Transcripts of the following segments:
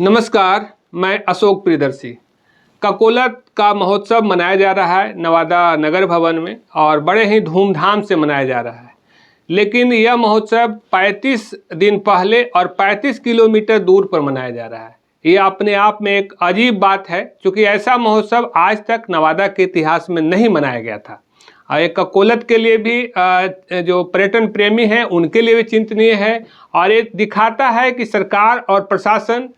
नमस्कार, मैं अशोक प्रियदर्शी। ककोलत का महोत्सव मनाया जा रहा है नवादा नगर भवन में और बड़े ही धूमधाम से मनाया जा रहा है। लेकिन यह महोत्सव 35 दिन पहले और 35 किलोमीटर दूर पर मनाया जा रहा है। ये अपने आप में एक अजीब बात है, क्योंकि ऐसा महोत्सव आज तक नवादा के इतिहास में नहीं मनाया गया था। एक ककोलत के लिए भी जो पर्यटन प्रेमी हैं उनके लिए भी चिंतनीय है और ये दिखाता है कि सरकार और प्रशासन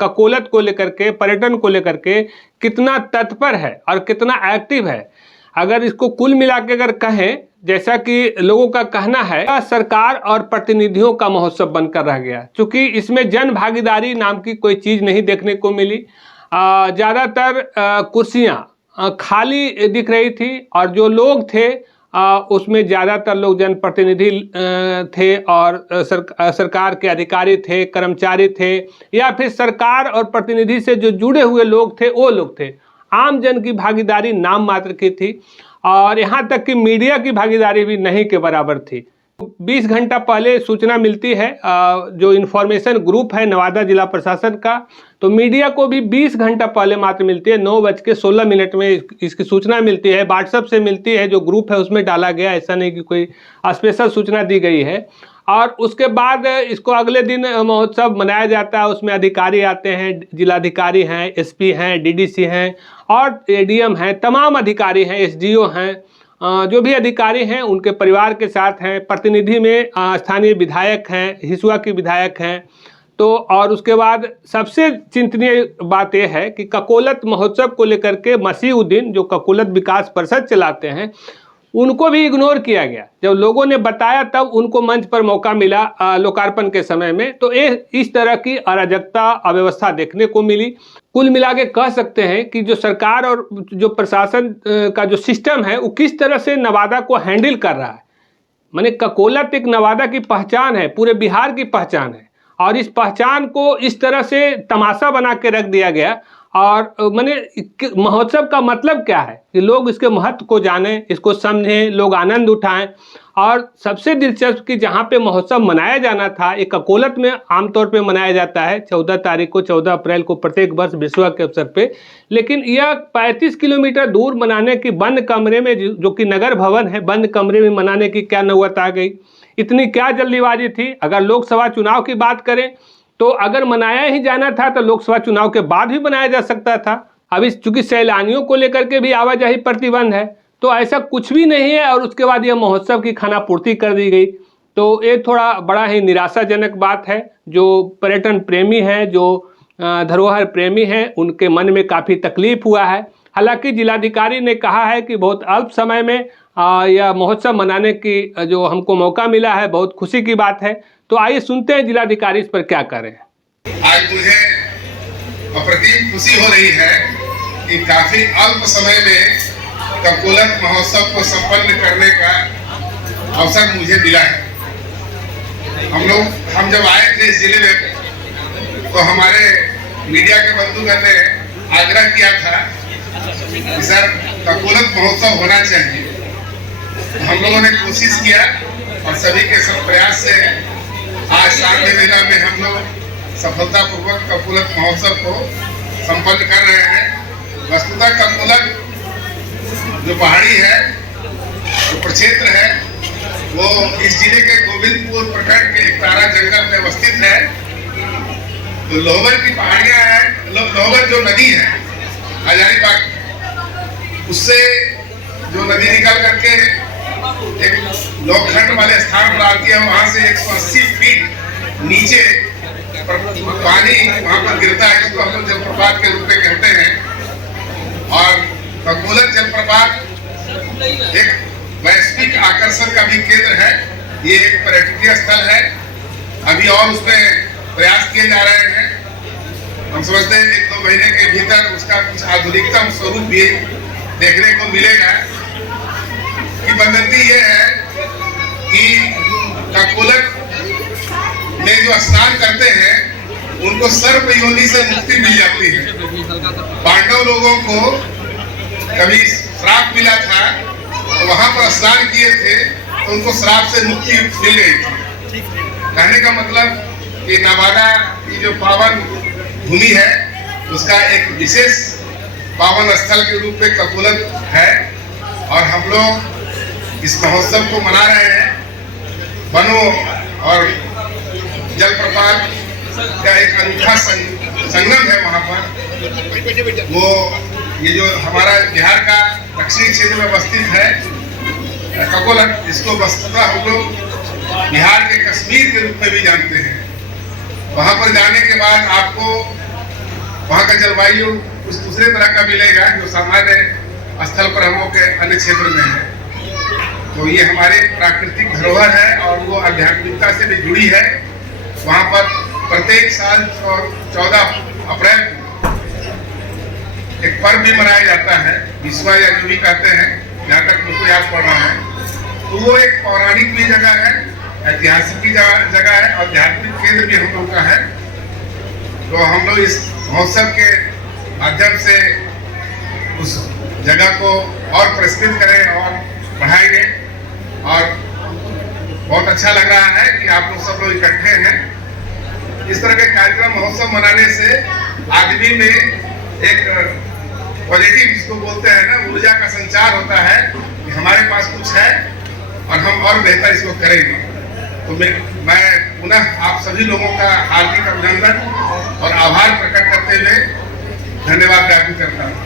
ककोलत को लेकर के, पर्यटन को लेकर के कितना तत्पर है और कितना एक्टिव है। अगर इसको कुल मिला के अगर कहें, जैसा कि लोगों का कहना है, सरकार और प्रतिनिधियों का महोत्सव बनकर रह गया, क्योंकि इसमें जन भागीदारी नाम की कोई चीज़ नहीं देखने को मिली। ज़्यादातर कुर्सियाँ खाली दिख रही थी और जो लोग थे उसमें ज़्यादातर लोग जनप्रतिनिधि थे और सरकार के अधिकारी थे, कर्मचारी थे, या फिर सरकार और प्रतिनिधि से जो जुड़े हुए लोग थे वो लोग थे। आम जन की भागीदारी नाम मात्र की थी और यहाँ तक कि मीडिया की भागीदारी भी नहीं के बराबर थी। 20 घंटा पहले सूचना मिलती है, जो इन्फॉर्मेशन ग्रुप है नवादा जिला प्रशासन का, तो मीडिया को भी 20 घंटा पहले मात्र मिलती है। 9:16 में इसकी सूचना मिलती है, व्हाट्सएप से मिलती है, जो ग्रुप है उसमें डाला गया, ऐसा नहीं कि कोई स्पेशल सूचना दी गई है। और उसके बाद इसको अगले दिन महोत्सव मनाया जाता है। उसमें अधिकारी आते हैं, जिलाधिकारी हैं, एसपी हैं, डीडीसी हैं और एडीएम हैं, तमाम अधिकारी हैं, एसडीओ हैं, जो भी अधिकारी हैं उनके परिवार के साथ हैं। प्रतिनिधि में स्थानीय विधायक हैं, हिसुआ के विधायक हैं। तो और उसके बाद सबसे चिंतनीय बात यह है कि ककोलत महोत्सव को लेकर के मसीहुद्दीन, जो ककोलत विकास परिषद चलाते हैं, उनको भी इग्नोर किया गया। जब लोगों ने बताया तब उनको मंच पर मौका मिला लोकार्पण के समय में। तो इस तरह की अराजकता, अव्यवस्था देखने को मिली। कुल मिला के कह सकते हैं कि जो सरकार और जो प्रशासन का जो सिस्टम है वो किस तरह से नवादा को हैंडल कर रहा है। माने ककोलत एक नवादा की पहचान है, पूरे बिहार की पहचान है, और इस पहचान को इस तरह से तमाशा बना के रख दिया गया। और माने महोत्सव का मतलब क्या है कि लोग इसके महत्व को जानें, इसको समझें, लोग आनंद उठाएं। और सबसे दिलचस्प कि जहाँ पे महोत्सव मनाया जाना था, एक ककोलत में आमतौर पे मनाया जाता है 14 तारीख को, 14 अप्रैल को प्रत्येक वर्ष विश्व के अवसर पे, लेकिन यह 35 किलोमीटर दूर मनाने की बंद कमरे में, जो कि नगर भवन है, बंद कमरे में मनाने की क्या नौबत आ गई? इतनी क्या जल्दीबाजी थी? अगर लोकसभा चुनाव की बात करें तो अगर मनाया ही जाना था तो लोकसभा चुनाव के बाद भी मनाया जा सकता था। अभी चूंकि सैलानियों को लेकर के भी आवाजाही प्रतिबंध है, तो ऐसा कुछ भी नहीं है और उसके बाद यह महोत्सव की खानापूर्ति कर दी गई। तो ये थोड़ा बड़ा ही निराशाजनक बात है। जो पर्यटन प्रेमी हैं, जो धरोहर प्रेमी हैं, उनके मन में काफ़ी तकलीफ हुआ है। हालांकि जिलाधिकारी ने कहा है कि बहुत अल्प समय में यह महोत्सव मनाने की जो हमको मौका मिला है, बहुत खुशी की बात है। तो आइए सुनते हैं जिलाधिकारी इस पर क्या कह रहे हैं। आज मुझे अप्रतिम खुशी हो रही है कि काफी अल्प समय में ककोलत महोत्सव को संपन्न करने का अवसर मुझे मिला है। हम जब आए थे इस जिले में तो हमारे मीडिया के बंधुगण ने आग्रह किया था कि सर ककोलत महोत्सव होना चाहिए। हम लोगों ने कोशिश किया और सभी के सब प्रयास से आज सामने मेला में हम लोग सफलतापूर्वक ककोलत महोत्सव को संपन्न कर रहे हैं। वस्तुतः ककोलत जो पहाड़ी है, जो प्रक्षेत्र है, वो इस जिले के गोविंदपुर प्रखंड के एक तारा जंगल में अवस्थित है। तो लोहबर की पहाड़ियां हैं, लोहबर जो नदी है हजारीबाग, उससे जो नदी निकल करके एक लोखंड वाले स्थान पर आती है, वहां से 180 फीट नीचे पानी वहां पर गिरता है, जिसको हम लोग जलप्रपात के रूप में कहते हैं। और ककोलत जलप्रपात एक वैश्विक आकर्षण का भी केंद्र है। ये एक पर्यटकीय स्थल है। अभी और उसमें प्रयास किए जा रहे हैं। हम समझते हैं 1-2 महीने के भीतर उसका कुछ आधुनिकतम स्वरूप भी देखने को मिलेगा। किंवदंती ये है कि ककोलत में जो स्नान करते हैं उनको सर्प योनि से मुक्ति मिल जाती है। पांडव लोगों को कभी श्राप मिला था, तो वहां पर स्नान किए थे तो उनको श्राप से मुक्ति मिल गई थी। कहने का मतलब कि नवादा की जो पावन भूमि है, उसका एक विशेष पावन स्थल के रूप में ककोलत है और हम लोग इस महोत्सव को मना रहे हैं। वनों और जलप्रपात का एक अनूठा संगम है वहाँ पर। वो ये जो हमारा बिहार का दक्षिणी क्षेत्र में अवस्थित है ककोलत, इसको वस्तुतः हम लोग बिहार के कश्मीर के रूप में भी जानते हैं। वहाँ पर जाने के बाद आपको वहाँ का जलवायु कुछ दूसरे तरह का मिलेगा जो सामान्य स्थल पर हम लोग के अन्य क्षेत्र में है। तो ये हमारे प्राकृतिक धरोहर है और वो आध्यात्मिकता से भी जुड़ी है। वहाँ पर प्रत्येक साल 14 अप्रैल को एक पर्व भी मनाया जाता है, विश्वा या जो भी कहते हैं, जहाँ तक मुझको याद पड़ रहा है। तो वो एक पौराणिक भी जगह है, ऐतिहासिक भी जगह है और आध्यात्मिक केंद्र भी हम लोग का है। तो हम लोग इस महोत्सव के माध्यम से उस जगह को और प्रस्फुटित करें और बढ़ाएंगे और बहुत अच्छा लग रहा है कि आप लोग सब लोग इकट्ठे हैं। इस तरह के कार्यक्रम महोत्सव मनाने से आदमी में एक पॉजिटिव जिसको बोलते हैं ना, ऊर्जा का संचार होता है कि हमारे पास कुछ है और हम और बेहतर इसको करेंगे। तो मैं पुनः आप सभी लोगों का हार्दिक अभिनंदन और आभार प्रकट करते हुए धन्यवाद ज्ञापित करता हूँ।